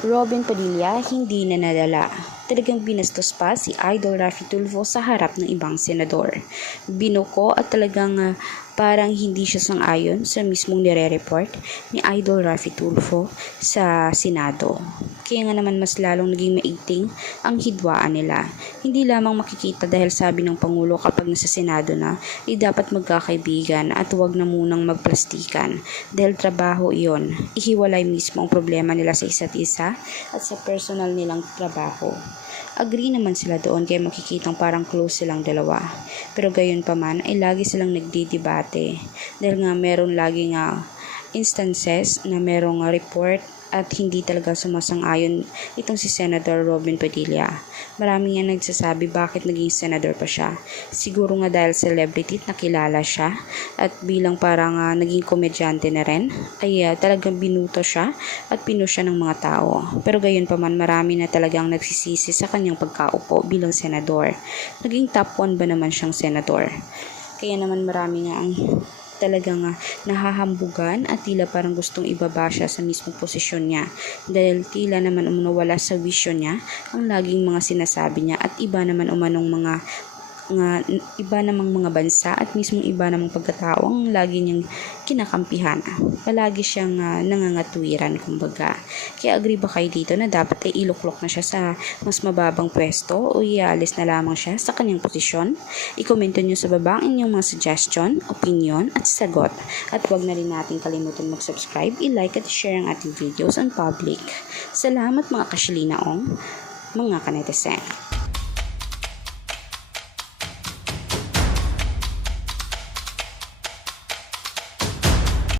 Robin Padilla hindi na nadala. Talagang binastos pa si Idol Raffy Tulfo sa harap ng ibang senador. Binuko at talagang parang hindi siya sang-ayon sa mismong nire-report ni Idol Raffy Tulfo sa Senado. Kaya nga naman mas lalong naging maigting ang hidwaan nila. Hindi lamang makikita dahil sabi ng Pangulo kapag nasa Senado na ay dapat magkakaibigan at huwag na munang magplastikan dahil trabaho iyon. Ihiwalay mismo ang problema nila sa isa't isa at sa personal nilang trabaho. Agree naman sila doon kaya makikitang parang close silang dalawa. Pero gayon pa man ay lagi silang nagdidebate dahil nga meron lagi nga instances na merong report at hindi talaga sumasang-ayon itong si Senator Robin Padilla. Marami nga nagsasabi bakit naging senador pa siya. Siguro nga dahil celebrity at nakilala siya at bilang parang naging komedyante na rin ay talagang binuto siya at pinusya ng mga tao. Pero gayon pa man marami na talagang nagsisisi sa kanyang pagkaupo bilang senador. Naging top 1 ba naman siyang senador? Kaya naman marami nga ang talagang nahahambugan at tila parang gustong ibaba siya sa mismong posisyon niya dahil tila naman wala sa vision niya ang laging mga sinasabi niya at iba naman iba namang mga bansa at mismong iba namang pagkatao ang lagi niyang kinakampihan. Palagi siyang nangangatwiran kumbaga. Kaya agree ba kayo dito na dapat ay iluklok na siya sa mas mababang pwesto o iaalis na lamang siya sa kanyang posisyon? I-komento niyo sa baba ang inyong mga suggestion, opinion at sagot. At huwag na rin natin kalimutan mag-subscribe, i-like at share ang ating videos on public. Salamat mga kasilinaong, mga kanetesen.